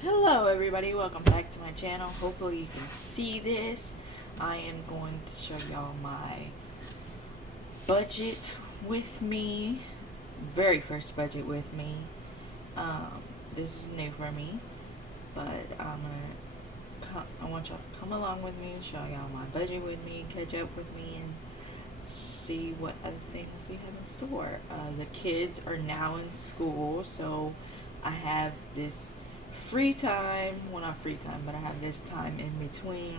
Hello everybody, welcome back to my channel. Hopefully you can see this. I am going to show y'all my budget with me. Very first budget with me. Um, this is new for me, but I want y'all to come along with me, show y'all my budget with me, catch up with me, and see what other things we have in store. The kids are now in school, so I have this free time. Well, not free time, but I have this time in between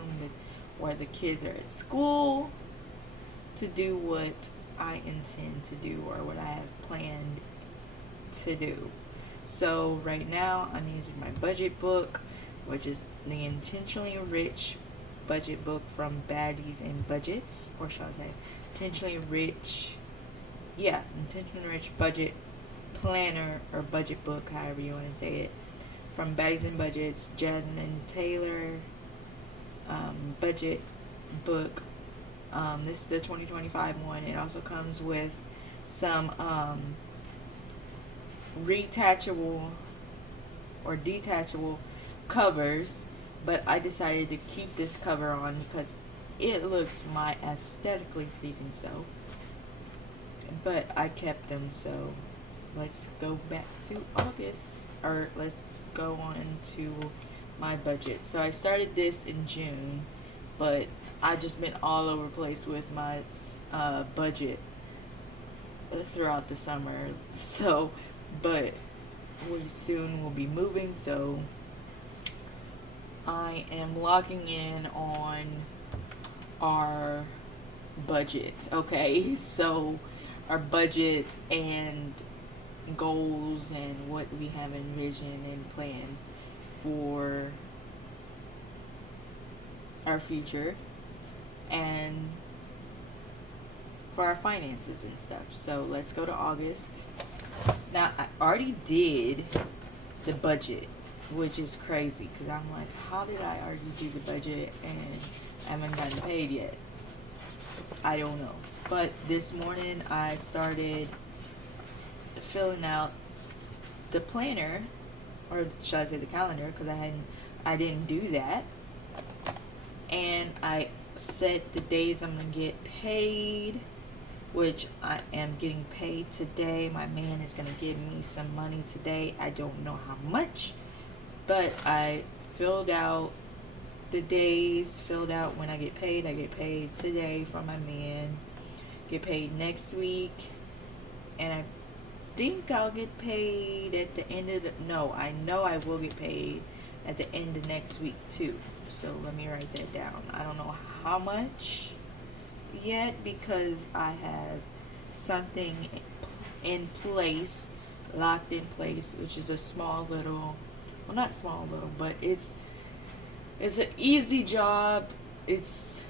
where the kids are at school to do what I intend to do or what I have planned to do. So right now I'm using my budget book, which is the Intentionally Rich budget book from Baddies and Budgets, or shall I say Intentionally Rich, yeah, Intentionally Rich budget planner or budget book, however you want to say it, from Baddies and Budgets, Jasmine Taylor budget book. This is the 2025 one. It also comes with some retachable or detachable covers, but I decided to keep this cover on because it looks my aesthetically pleasing so. But I kept them, so let's go back to August, or let's go on to my budget. So I started this in June, but I just been all over the place with my budget throughout the summer. So, but we soon will be moving, so I am logging in on our budget. Okay, so our budget and goals and what we have envisioned and planned for our future and for our finances and stuff. So let's go to August. Now, I already did the budget, which is crazy because I'm like, how did I already do the budget and I haven't gotten paid yet? I don't know. But this morning I started filling out the planner, or should I say the calendar, because I didn't do that. And I set the days I'm gonna get paid, which I am getting paid today. My man is gonna give me some money today. I don't know how much, but I filled out the days, filled out when I get paid. I get paid today from my man, get paid next week, and I think I'll get paid at the end of no, I know I will get paid at the end of next week too. So let me write that down. I don't know how much yet because I have something in place, locked in place, which is a small little, well, not small little, but it's an easy job. It's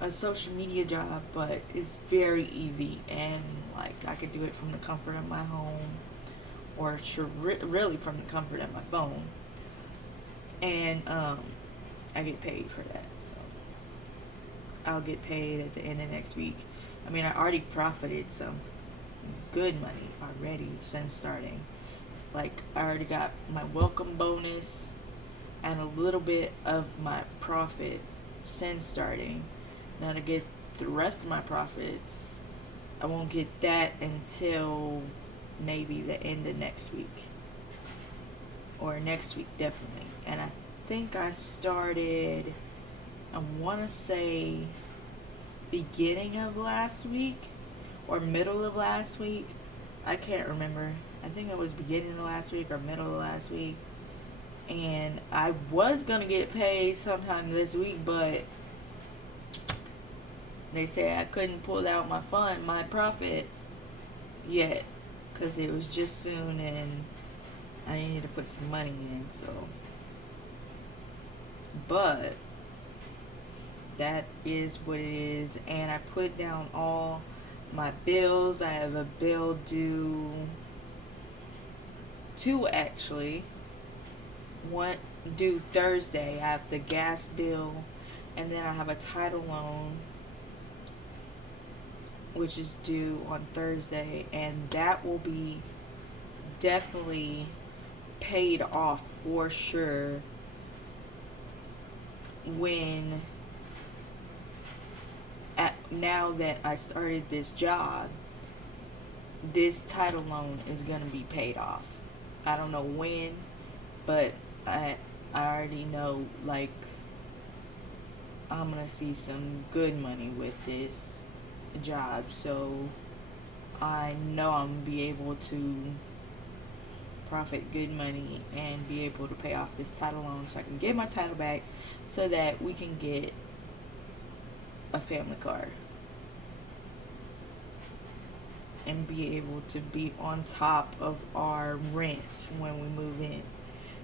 a social media job, but it's very easy, and like I could do it from the comfort of my home, or really from the comfort of my phone, and I get paid for that. So I'll get paid at the end of next week. I mean, I already profited some good money already since starting. Like I already got my welcome bonus and a little bit of my profit since starting. Now to get the rest of my profits, I won't get that until maybe the end of next week. Or next week, definitely. And I think I started, I want to say, beginning of last week or middle of last week. I can't remember. I think it was beginning of last week or middle of last week. And I was going to get paid sometime this week, but they said I couldn't pull out my profit yet because it was just soon and I needed to put some money in. So, but that is what it is. And I put down all my bills. I have a bill due, two actually. One due Thursday. I have the gas bill, and then I have a title loan which is due on Thursday, and that will be definitely paid off for sure when now that I started this job, this title loan is going to be paid off. I don't know when, but I already know, like, I'm going to see some good money with this job. So I know I'm going to be able to profit good money and be able to pay off this title loan so I can get my title back so that we can get a family car and be able to be on top of our rent when we move in.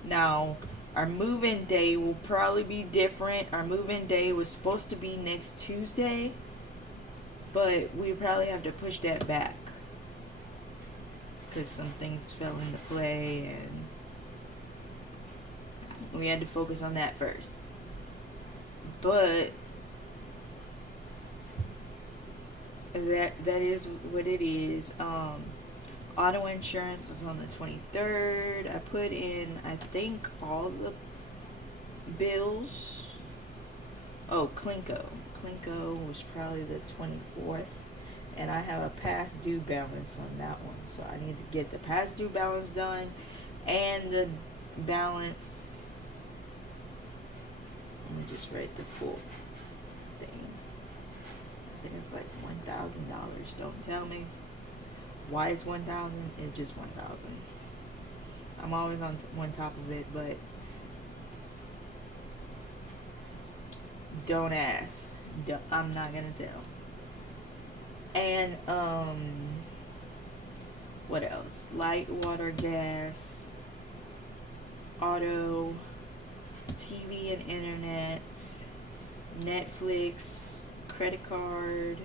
Now, our move-in day will probably be different. Our move-in day was supposed to be next Tuesday, but we probably have to push that back because some things fell into play and we had to focus on that first. But that is what it is. Auto insurance is on the 23rd. I put in, I think, all the bills. Oh, Clinko was probably the 24th, and I have a past due balance on that one, so I need to get the past due balance done and the balance. Let me just write the full thing. I think it's like $1,000. Don't tell me why it's 1,000. It's just 1,000. I'm always on one top of it, but don't ask. I'm not gonna tell. And what else? Light, water, gas, auto, TV and internet, Netflix, credit card,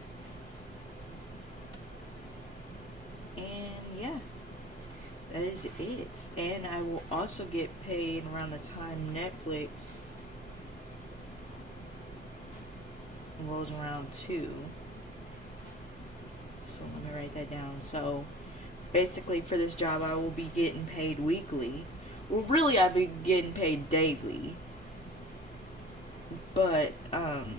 and yeah, that is it. And I will also get paid around the time Netflix rolls around too. So let me write that down. So basically for this job I will be getting paid weekly. Well, really I'll be getting paid daily, but I'm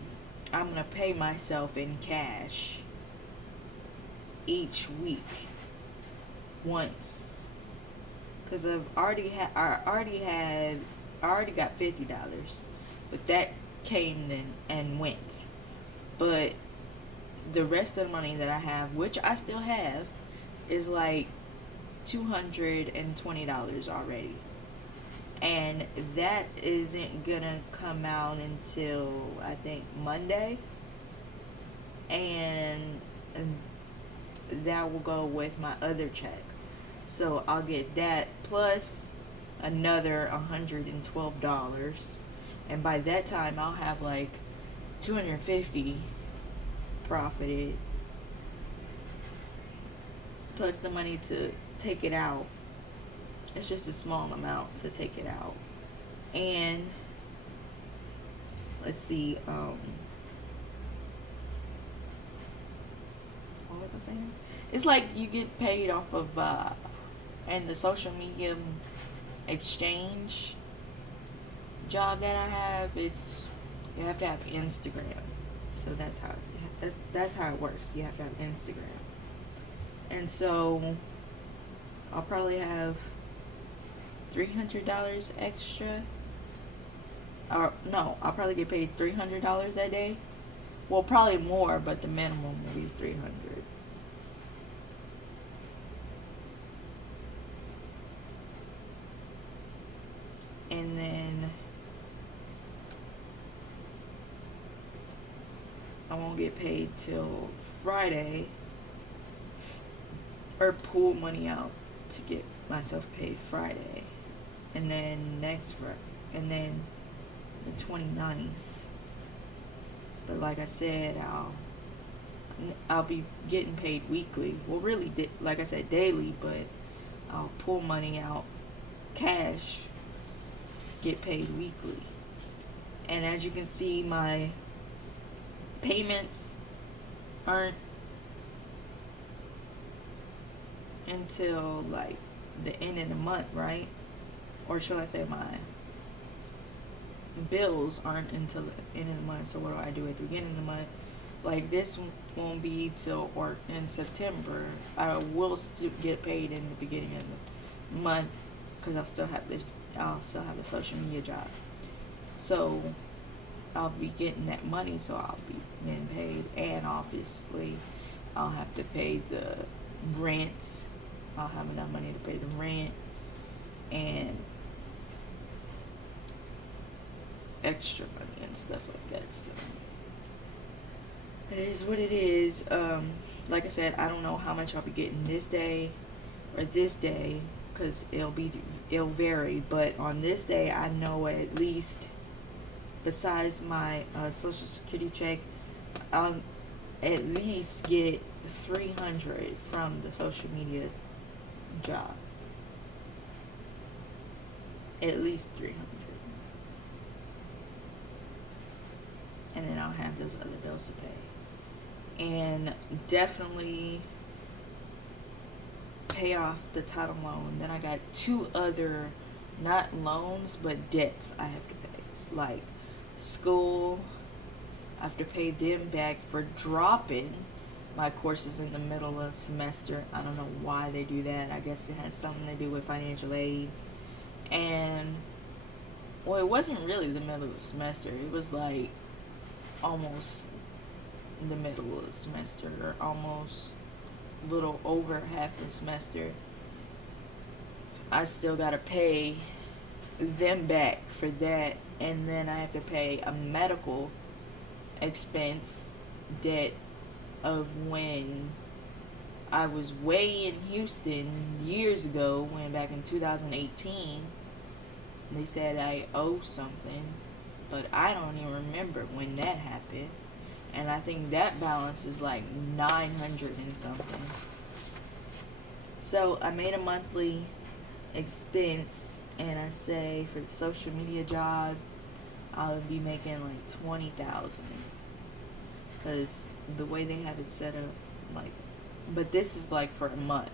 gonna pay myself in cash each week once, because I already got $50, but that came then and went. But the rest of the money that I have, which I still have, is like $220 already. And that isn't gonna come out until I think Monday. And that will go with my other check. So I'll get that plus another $112. And by that time I'll have like $250 profited, plus the money to take it out. It's just a small amount to take it out. And let's see, what was I saying? It's like you get paid off of and the social media exchange job that I have, it's, you have to have Instagram. So that's how that's how it works. You have to have Instagram. And so I'll probably have $300 extra. Or no, I'll probably get paid $300 that day. Well, probably more, but the minimum will be $300. And then I won't get paid till Friday, or pull money out to get myself paid Friday, and then next Friday, and then the 29th. But like I said, I'll be getting paid weekly. Well, really, like I said, daily, but I'll pull money out cash, get paid weekly. And as you can see, my payments aren't until like the end of the month, right? or should I say my bills aren't until the end of the month. So what do I do at the beginning of the month? Like this won't be till or in September. I will still get paid in the beginning of the month because I'll still have the social media job. So I'll be getting that money, so I'll be getting paid, and obviously I'll have to pay the rent. I'll have enough money to pay the rent and extra money and stuff like that. So it is what it is. Like I said, I don't know how much I'll be getting this day or this day because it'll vary. But on this day, I know at least, besides my social security check, I'll at least get 300 from the social media job. At least 300. And then I'll have those other bills to pay. And definitely pay off the title loan. Then I got 2 other, not loans, but debts I have to pay. It's like school, I have to pay them back for dropping my courses in the middle of the semester. I don't know why they do that. I guess it has something to do with financial aid. And, well, it wasn't really the middle of the semester. It was like almost the middle of the semester, or almost a little over half the semester. I still gotta pay them back for that, and then I have to pay a medical expense debt of when I was way in Houston years ago, when back in 2018 they said I owe something, but I don't even remember when that happened. And I think that balance is like 900 and something. So I made a monthly expense, and I say for the social media job, I would be making like 20,000, because the way they have it set up, like, but this is like for a month.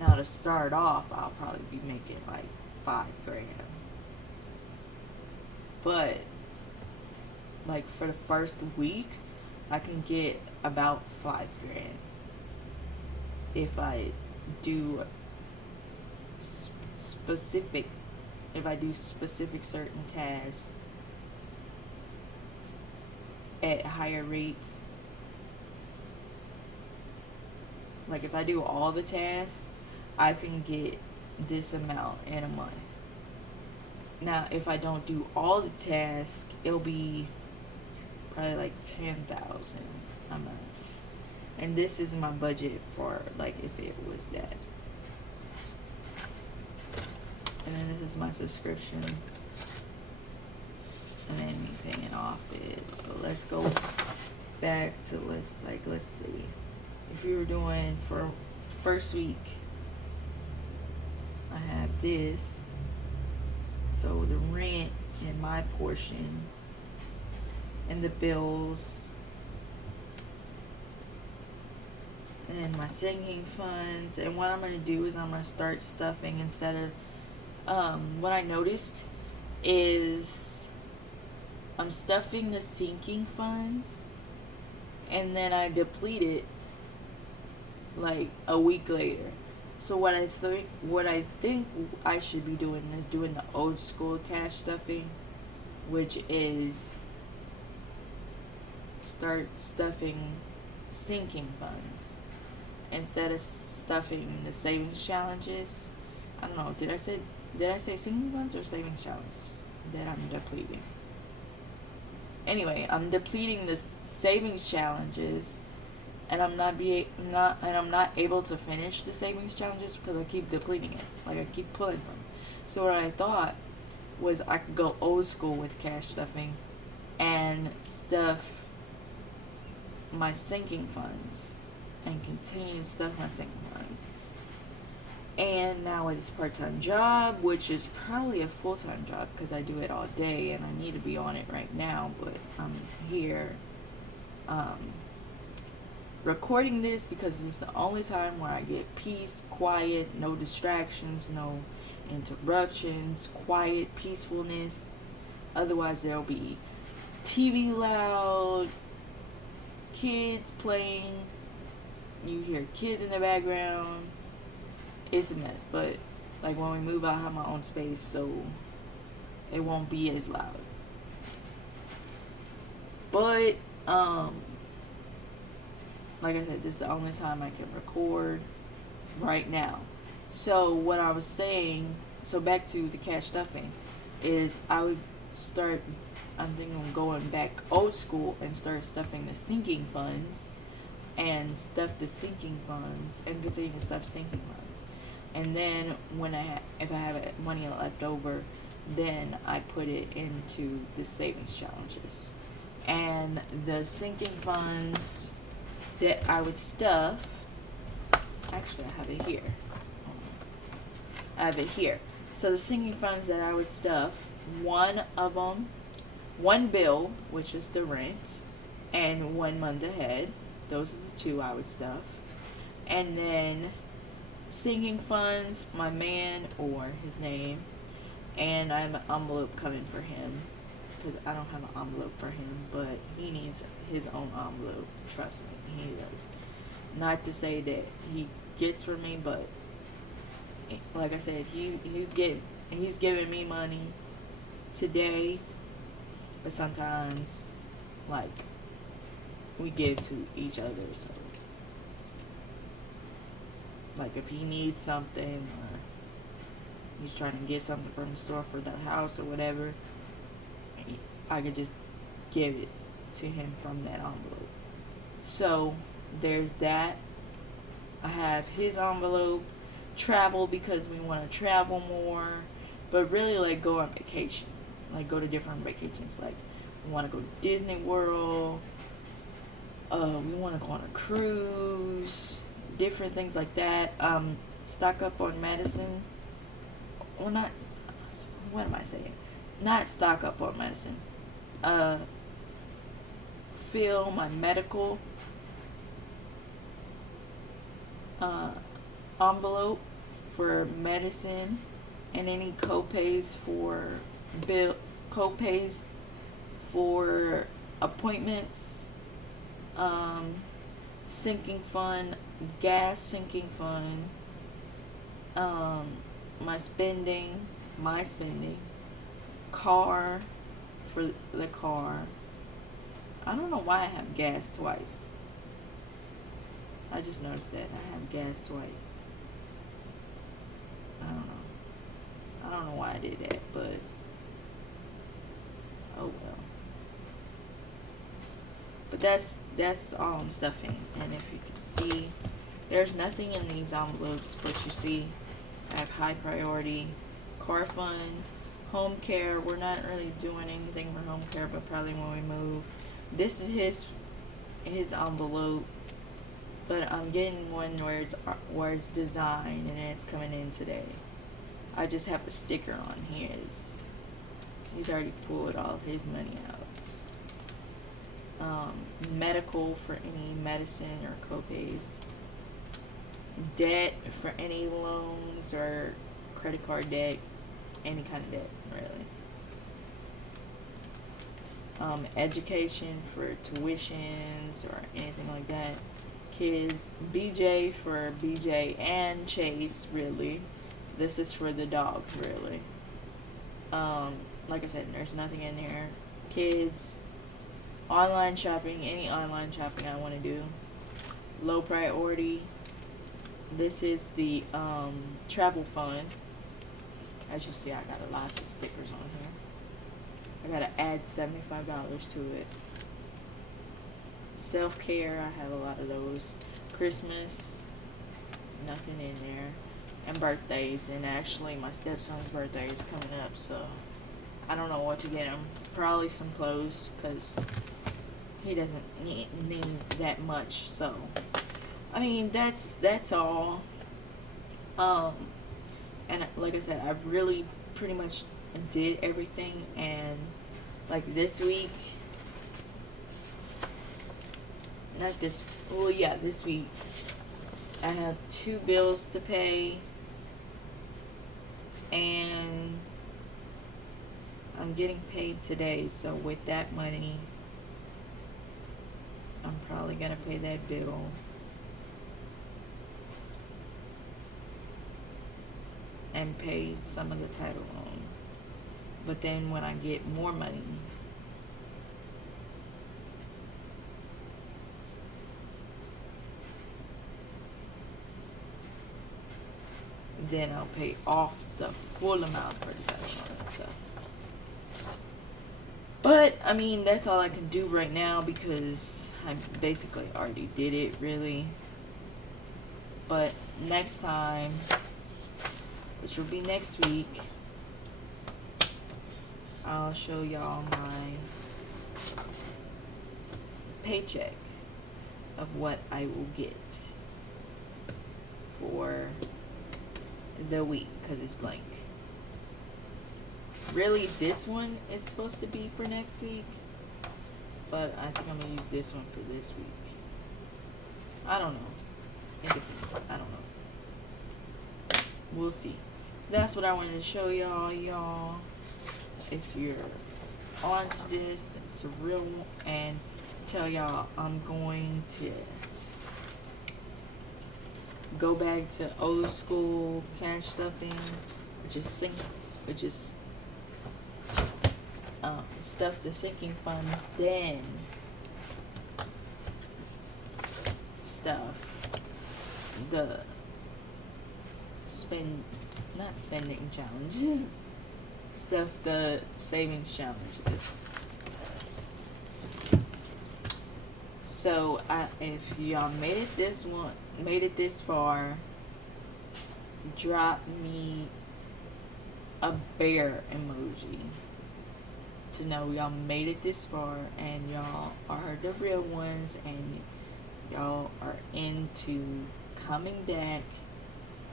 Now to start off, I'll probably be making like $5,000. But like for the first week, I can get about $5,000 if I do specific certain tasks at higher rates. Like if I do all the tasks, I can get this amount in a month. Now if I don't do all the tasks, it'll be probably like 10,000 a month. And this is my budget for like if it was that. And then this is my subscriptions, and then me paying off it. So let's go back to let's see. If you were doing for first week, I have this. So the rent and my portion and the bills and my singing funds. And what I'm going to do is I'm going to start stuffing instead of what I noticed is I'm stuffing the sinking funds, and then I deplete it like a week later. So what I think I should be doing is doing the old school cash stuffing, which is start stuffing sinking funds instead of stuffing the savings challenges. I don't know, did I say sinking funds or savings challenges that I'm depleting? Anyway, I'm depleting the savings challenges, and I'm not able to finish the savings challenges because I keep depleting it. Like I keep pulling them. So what I thought was I could go old school with cash stuffing and stuff my sinking funds and continue to stuff my sinking funds. And now with this part-time job, which is probably a full-time job because I do it all day and I need to be on it right now, but I'm here recording this because it's the only time where I get peace, quiet, no distractions, no interruptions, quiet, peacefulness. Otherwise, there'll be TV loud, kids playing, you hear kids in the background. It's a mess, but like when we move out, I have my own space, so it won't be as loud. But like I said, this is the only time I can record right now. So what I was saying, so back to the cash stuffing, is I would start, I'm thinking of going back old school and start stuffing the sinking funds, and stuff the sinking funds and continue to stuff sinking funds. And then when if I have money left over, then I put it into the savings challenges. And the sinking funds that I would stuff, actually I have it here. I have it here. So the sinking funds that I would stuff, one of them, one bill, which is the rent, and 1 month ahead. Those are the two I would stuff. And then singing funds, my man or his name, and I have an envelope coming for him because I don't have an envelope for him, but he needs his own envelope. Trust me, he does. Not to say that he gets for me, but like I said, he's giving me money today, but sometimes like we give to each other. So like if he needs something or he's trying to get something from the store for the house or whatever, I could just give it to him from that envelope. So there's that. I have his envelope. Travel, because we want to travel more, but really like go on vacation, like go to different vacations. Like we want to go to Disney World, we want to go on a cruise, different things like that. Stock up on medicine. Well, not, what am I saying? Not stock up on medicine. Fill my medical envelope for medicine and any copays for appointments. Sinking fund, gas sinking fund. My spending, car, for the car. I don't know why I have gas twice. I just noticed that I have gas twice. I don't know why I did that, but oh well. But that's stuffing. And if you can see, there's nothing in these envelopes, but you see I have high priority, car fund, home care. We're not really doing anything for home care, but probably when we move. This is his envelope, but I'm getting one where it's designed and it's coming in today. I just have a sticker on his. He's already pulled all his money out. Medical for any medicine or copays. Debt for any loans or credit card debt, any kind of debt, really. Education for tuitions or anything like that. Kids, BJ for BJ and Chase, really. This is for the dog, really. Like I said, there's nothing in there. Kids, online shopping, any online shopping I want to do. Low priority. This is the travel fund. As you see, I got lots of stickers on here. I gotta add $75 to it. Self-care, I have a lot of those. Christmas, nothing in there. And birthdays, and actually my stepson's birthday is coming up, so I don't know what to get him. Probably some clothes, because he doesn't need that much. So I mean, that's all. And like I said, I really pretty much did everything. And like this week, this week I have 2 bills to pay. And I'm getting paid today, so with that money, I'm probably gonna pay that bill. And pay some of the title loan. But then when I get more money, then I'll pay off the full amount for the title loan and stuff. But I mean, that's all I can do right now because I basically already did it, really. But next time, which will be next week, I'll show y'all my paycheck of what I will get for the week, because it's blank. Really, this one is supposed to be for next week, but I think I'm gonna use this one for this week. I don't know. It depends. I don't know. We'll see. That's what I wanted to show y'all. If you're onto this, it's a real one, and tell y'all I'm going to go back to old school cash stuffing, which is stuff the sinking funds, then stuff the not spending challenges, stuff the savings challenges. So if y'all made it this far, drop me a bear emoji to know y'all made it this far and y'all are the real ones and y'all are into coming back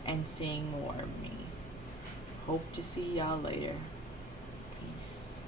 and seeing more of me. Hope to see y'all later. Peace.